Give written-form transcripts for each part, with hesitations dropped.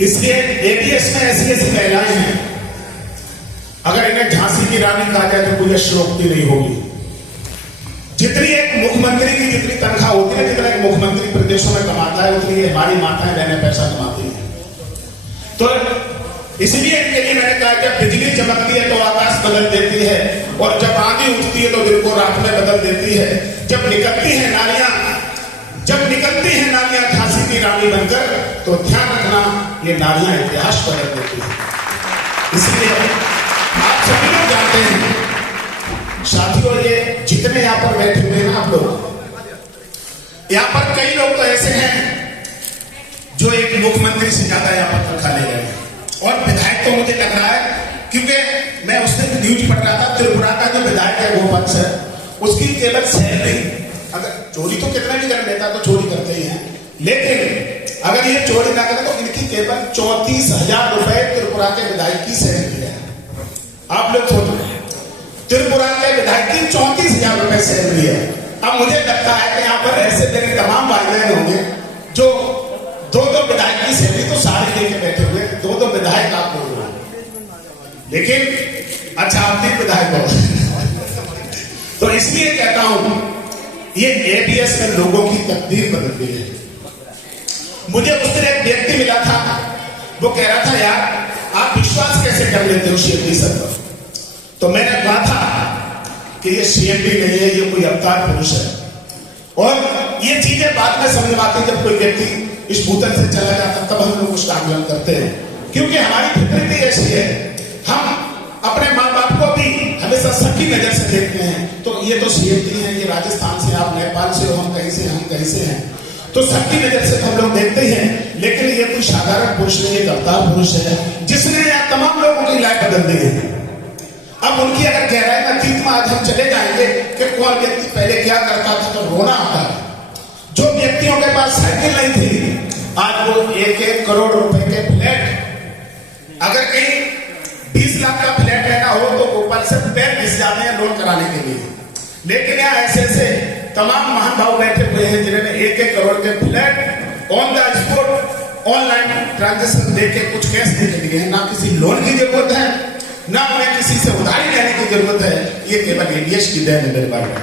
इसलिए एबीएस में ऐसी ऐसी महिलाएं हैं, अगर इन्हें झांसी की रानी कहा जाए तो कोई अश्रोक्ति नहीं होगी। जितनी एक मुख्यमंत्री की जितनी तनख्वाह होती है, जितना एक मुख्यमंत्री प्रदेशों में कमाता है, उतनी हमारी माताएं बहनें पैसा कमाती हैं। तो इसलिए इनके लिए मैंने कहा जब बिजली चमकती है तो आकाश बदल देती है, और जब आंधी उठती है तो दिन को रात में बदल देती है। जब निकलती है नारियां झांसी की रानी बनकर, तो ध्यान रखना ये नारियां इतिहास बदल देती है। इसलिए आप सभी लोग जानते हैं साथियों, ये जितने यहाँ पर बैठे हुए हैं आप लोग, यहाँ पर कई लोग तो ऐसे हैं जो एक मुख्यमंत्री से ज्यादा यहाँ पर तनख्वाह ले रहे हैं, और विधायक तो मुझे लग रहा है, क्योंकि मैं उस दिन न्यूज पढ़ रहा था, त्रिपुरा का जो विधायक है गोपाल सर, उसकी केवल सैलरी, अगर चोरी तो कितना भी कर लेता तो चोरी करते ही हैं, लेकिन अगर ये चोरी ना करे तो इनकी केवल 34,000 रुपए त्रिपुरा के विधायक की सैलरी है। आप लोग सोचो, त्रिपुरा के विधायक की 34,000 रुपए सैलरी है। अब मुझे लगता है कि यहाँ पर ऐसे मेरे तमाम भाई बहन होंगे जो दो विधायक की सैलरी तो सारे लेके बैठे हुए, दो विधायक आप लोग, लेकिन अच्छा आप भी विधायक हो तो इसलिए कहता हूं ये एबीएस में लोगों की तकदीर बदल गई है। मुझे उस दिन एक व्यक्ति मिला था, वो कह रहा था यार आप विश्वास कैसे कर लेते हो सीएमडी सर पर? तो मैंने कहा था कि ये सीएमडी नहीं है, ये कोई अवतार पुरुष है, और ये चीजें बाद में समझ में आती जब कोई व्यक्ति इस भूतल से चला जाता, तब हम लोग उसका आकलन करते हैं, क्योंकि हमारी फितरत ही ऐसी है। हम अपने माँ बाप को भी हमेशा सबकी नजर से देखते हैं, तो ये तो सीएमडी है, ये राजस्थान से, आप नेपाल से हो, हम कहीं से हैं, तो सबकी नजर से हम लोग देखते हैं, लेकिन ये कोई साधारण पुरुष नहीं, एक अवतार पुरुष है जिसने यहाँ तमाम लोगों की लाइफ बदल दी है। अब उनकी अगर गहराई में अतीत में आज हम चले जाएंगे कि कौन व्यक्ति पहले क्या करता था, तो रोना आता है। जो व्यक्तियों के पास साइकिल नहीं थी, आज वो 1-1 करोड़ रुपए के फ्लैट, अगर कहीं 20 लाख का फ्लैट लेना हो तो गोपाल से पैर घिस जाते हैं लोन कराने के लिए। लेकिन यहाँ ऐसे तमाम महान भाव बैठे हुए हैं जिन्होंने 1-1 करोड़ के flat on the spot online transaction देके कुछ कैश देके दिए हैं। ना किसी लोन की जरूरत है, ना उन्हें किसी से उधारी लेने की जरूरत है, ये केवल एबीएस की देन है मेरे बारे में।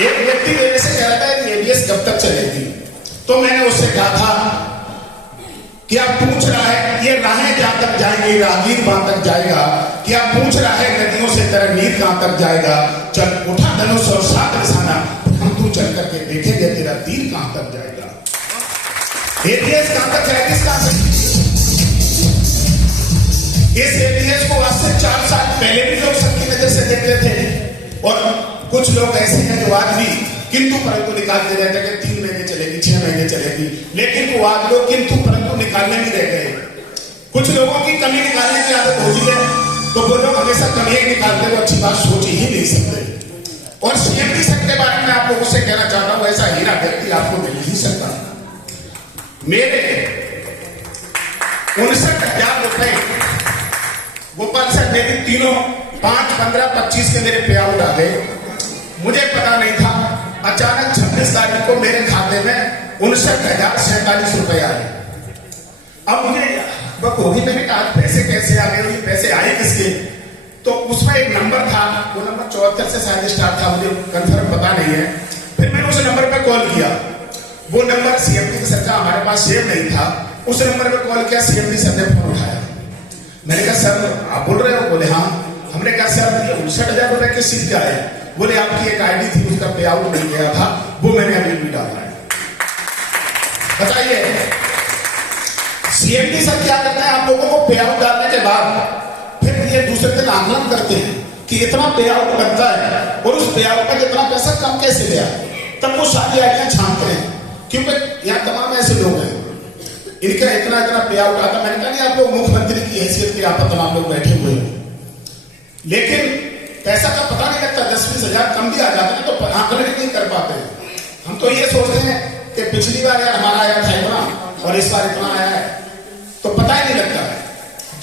एक व्यक्ति मेरे से कह रहा था एबीएस कब तक चलेगी, तो मैंने उससे कहा था क्या पूछ रहा है ये राहें जहां तक जाएंगी, राहगीर वहां तक जाएगा, क्या पूछ रहा है नदियों से तेरा नीर कहां तक जाएगा, चल उठा धनुष और साथ निशाना, हम तू चल करके देखेंगे तेरा तीर कहां तक जाएगा। एबीएस कहां तक जाएगी, इस एबीएस को आज से 4 साल पहले भी लोग सबकी नजर से देखते थे, और कुछ लोग ऐसे हैं जो आज भी किंतु परंतु निकालते रहते हैं कि 3 महीने चलेगी, 6 महीने चलेगी, लेकिन वो आज लोग किंतु परंतु निकालने में रह गए। कुछ लोगों की कमी निकालने की आदत होती है, तो वो लोग हमेशा कमियां निकालते, वो अच्छी बात सोच ही नहीं सकते। और सीएमडी सर के बारे में आप लोगों से कहना चाहता हूं, ऐसा हीरा व्यक्ति आपको मिल ही सकता। मेरे 59,000 रुपए गोपाल सर मेरी तीनों 5, 15, 25 के मेरे पे आउट आ गए, मुझे पता नहीं था। अचानक 26 तारीख को मेरे खाते में 59,047 रुपए आए। अब मुझे बक होगी, मैंने कहा पैसे कैसे आ गए, ये पैसे आए किसके? तो उसमें एक नंबर था, वो नंबर 74 से शायद स्टार्ट था, मुझे कंफर्म पता नहीं है। फिर मैंने उस नंबर पे कॉल किया, वो नंबर सीएमडी सर का हमारे पास सेव नहीं था। उस नंबर पे कॉल किया, सीएमडी सर ने फोन उठाया। मैंने कहा सर आप बोल रहे हो? बोले हाँ। हमने कहा सर 59,000 रुपए की सीट क्या है? बोले आपकी एक आईडी थी, उसका पे आउट मिल गया था, वो मैंने अभी भी डाला है। बताइए सीएमडी सर क्या करते हैं, आप लोगों को पे आउट डालने के बाद फिर ये दूसरे दिन आकलन करते हैं कि इतना पे आउट बनता है और उस पे आउट पर इतना पैसा कम कैसे गया, तब वो सारी आइडिया छानते हैं। क्योंकि यहाँ तमाम ऐसे लोग हैं इनका इतना पे आउट आता। मैंने कहा नहीं आप लोग मुख्यमंत्री की हैसियत के यहाँ पर तमाम लोग बैठे हुए हैं, लेकिन पैसा का पता नहीं लगता। 10-20 हजार कम भी आ जाते हैं तो आंकलन नहीं कर पाते। हम तो ये सोचते हैं कि पिछली बार यार हमारा आया था इतना और इस बार इतना आया है, तो पता ही नहीं लगता है।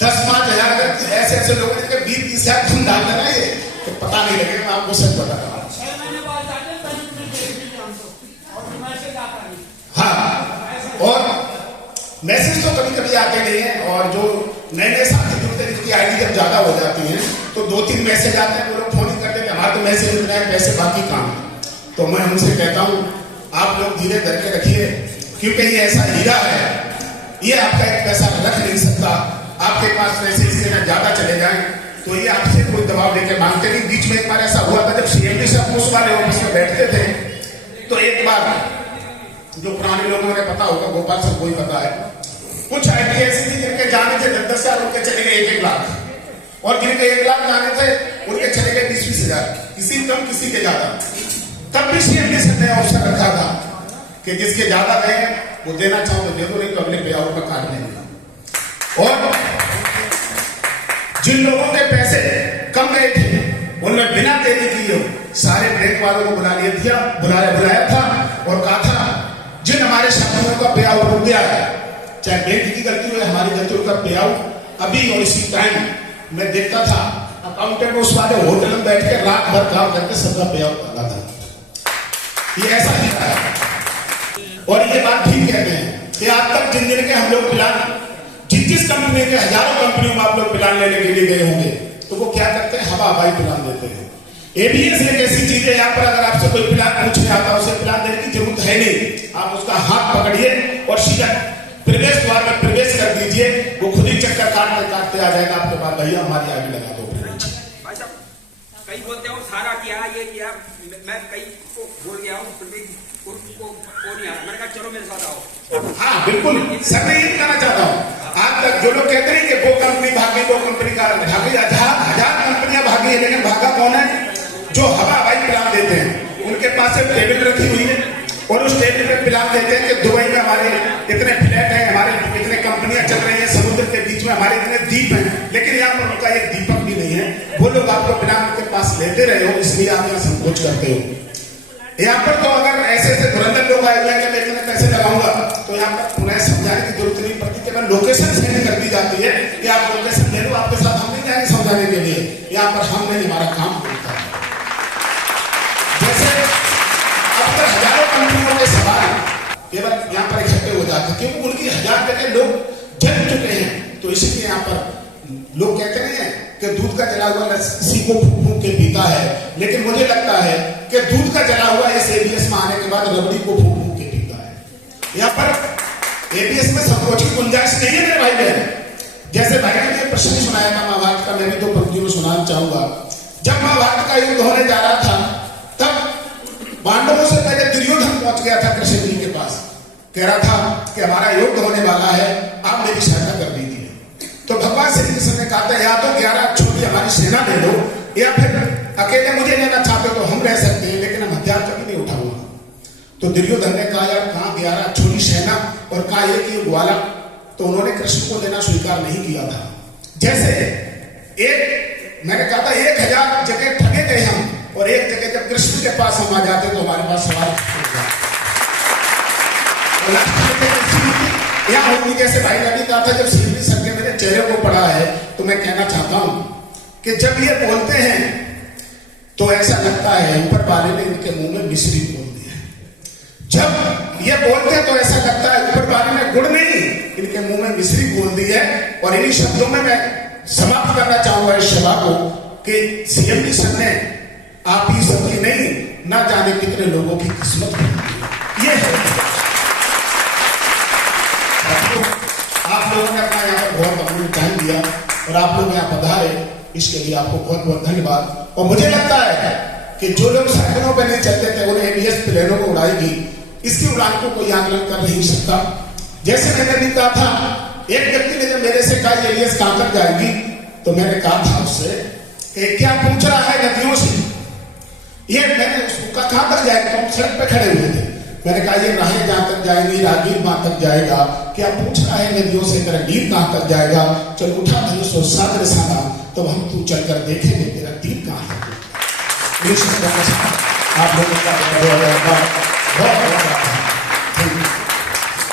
10-5 हजार अगर ऐसे लोग 20-30 हजार कम डाल देना ये तो पता नहीं लगेगा। मैं आपको सच बता रहा हूँ। मैसेज तो कभी कभी आते नहीं है, और जो नए नए साथी जुड़ते हैं जिनकी आईडी जब ज्यादा हो जाती है तो 2-3 मैसेज आते हैं, वो लोग फोन ही करते हैं हमारा तो मैसेज मिल रहा है, पैसे बाकी काम है। तो मैं उनसे कहता हूँ आप लोग धीरे धर के रखिए, क्योंकि ये ऐसा हीरा है, ये आपका एक पैसा रख नहीं सकता। आपके पास पैसे इससे ना ज्यादा चले जाएं तो ये आपसे कोई दबाव लेके मांगते नहीं। बीच में एक बार ऐसा हुआ था जब सीएमडी साहब उस वाले ऑफिस में बैठते थे, तो एक बार जो पुराने लोगों ने पता होगा, गोपाल साहब को ही पता है, कुछ आईडी ऐसी थी जिनके जाने थे 10-10 हजार, उनके चले गए 1-1 लाख, और जिनके 1 लाख जाने थे उनके चले गए 20-20 हजार, किसी कम किसी के ज्यादा। तब भी सीएमडी साहब ने ऑप्शन रखा था कि जिसके ज्यादा गए वो देना चाहो तो दे दो, नहीं तो अगले पे आउट का कार्ड लेंगे। और जिन लोगों के पैसे कम गए थे उनमें बिना देरी किए सारे बैंक वालों को बुलाया था और कहा था जिन हमारे साथियों का पे आउट रुक गया है, चाहे बैंक की गलती हो या हमारी गलती हो, का पे आउट अभी और इसी टाइम मैं देखता था अकाउंटेंट उस वाले होटल में बैठ के रात भर काम करके सबका पे आउट डाला था। ये ऐसा ही है, और ये बात ठीक कहते हैं कि आज तक जिन के हम लोग प्लान, जिस कंपनी के हजारों कंपनियों में आप लोग प्लान लेने के लिए गए होंगे, तो वो क्या करते हैं, हवाई प्लान देते हैं। एबीएस एक ऐसी चीज है, यहाँ पर अगर आपसे कोई प्लान पूछने आता है, उसे प्लान देने की जरूरत है नहीं, आप उसका हाथ पकड़िए और सीधा प्रवेश द्वार में प्रवेश कर दीजिए, वो खुद ही चक्कर काटते आ जाएगा आपके पास, भैया हमारी आगे लगा दो। भाई साहब कई बोलते हो सारा किया ये किया, मैं कई को बोल गया हूँ, मैंने कहा चलो मेरे साथ आओ। हाँ बिल्कुल सर, मैं ये कहना चाहता हूँ, आज तक जो लोग कहते हैं कि वो कंपनी भागी, वो कंपनी का भागी, हजार कंपनियां भागी है, लेकिन भागा कौन है, जो हवाई प्लान देते हैं। उनके पास एक टेबल रखी हुई है और उस टेबल पे प्लान देते हैं कि दुबई में हमारे इतने फ्लैट हैं, हमारे इतने कंपनियां चल रही हैं, समुद्र के बीच में हमारे इतने द्वीप हैं, लेकिन यहाँ पर उनका एक दीपक भी नहीं है। वो लोग आपको प्लान उनके पास लेते रहे हो, इसलिए आप यहाँ संकोच करते हो। यहाँ पर तो अगर ऐसे धुरंधर लोग आए हुए हैं कि मैं इतने पैसे लगाऊंगा, तो यहाँ पर पुनः समझाने की जरूरत नहीं पड़ती, केवल लोकेशन सेंड कर दी जाती है कि आप लोकेशन ले लो, आपके साथ हम नहीं जाएंगे समझाने के लिए, यहाँ पर हम नहीं, हमारा काम होता है। जैसे अब तक हजारों कंपनियों के सवाल केवल यहाँ पर इकट्ठे हो जाते हैं, क्योंकि उनकी 1000 जगह लोग जल चुके हैं, तो इसलिए यहाँ पर लोग कहते नहीं है कि दूध का जला हुआ लस्सी को फूंक फूंक के पीता है, लेकिन मुझे लगता है कि दूध का जला हुआ इस एबीएस में आने के बाद रबड़ी को फूंक फूंक के पीता है। यहाँ पर एबीएस में संकोच की गुंजाइश नहीं है मेरे भाई बहन। जैसे भाई ने ये प्रश्न सुनाया था महाभारत का, मैं भी 2 पंक्तियों में सुनाना चाहूंगा। जब महाभारत का युद्ध होने जा रहा था, तब पांडवों से पहले दुर्योधन पहुंच गया था कृष्ण जी के पास, कह रहा था कि हमारा युद्ध होने वाला है, आप मेरी सहायता कर दीजिए। तो भगवान श्री कृष्ण ने कहा था या तो 11 छोटी हमारी सेना ले लो, या फिर अकेले मुझे लेना चाहते हो तो हम रह सकते हैं, लेकिन हम हथियार कभी नहीं उठाऊंगा। तो दुर्योधन ने कहा यार कहाँ 11 छोटी सेना और कहा एक ही ग्वाला, तो उन्होंने कृष्ण को लेना स्वीकार नहीं किया था। जैसे एक मैंने कहा था 1000 जगह ठगे गए हम, और एक जगह जब कृष्ण के पास हम आ जाते तो हमारे पास सवाल यहाँ होगी। जैसे भाई ने भी कहा था, जब सीधी सर के मेरे चेहरे को पड़ा है, तो मैं कहना चाहता हूं कि जब ये बोलते हैं तो ऐसा लगता है ऊपर वाले ने इनके मुंह में मिश्री बोल दी है। जब ये बोलते हैं तो ऐसा लगता है ऊपर वाले ने गुड़ नहीं, इनके मुंह में मिश्री बोल दी है। और इन्हीं शब्दों में मैं समाप्त करना चाहूंगा इस सभा को कि सीएमडी सर ने आप ही सबकी नहीं, ना जाने कितने लोगों की किस्मत ये है। आप लोगों ने अपना यहाँ पर बहुत अमूल्य टाइम दिया और आप लोग यहाँ पधारे, इसके लिए आपको बहुत बहुत धन्यवाद। और मुझे लगता है कि जो लोग साइकिलों पर नहीं चलते थे उन्हें एबीएस प्लेनों को उड़ाएगी, इसकी उड़ान को कोई आकलन कर नहीं सकता। जैसे मैंने भी कहा था, एक व्यक्ति ने जब मेरे से कहा एबीएस कहां तक जाएगी, तो मैंने कहा था उससे कि क्या पूछ रहा है नदियों से, ये मैंने उसको कहा कहां तक जाएगा, तो हम सड़क पे खड़े हुए थे। मैंने कहा ये राहें जहां तक जाएंगी रागीर वहां तक जाएगा, क्या पूछ रहा है नदियों से तेरा नीर कहां तक जाएगा, चल उठा धनुष और सागर साना, तो हम तू चलकर देखेंगे तेरा तीर कहां है। आप लोगों का बहुत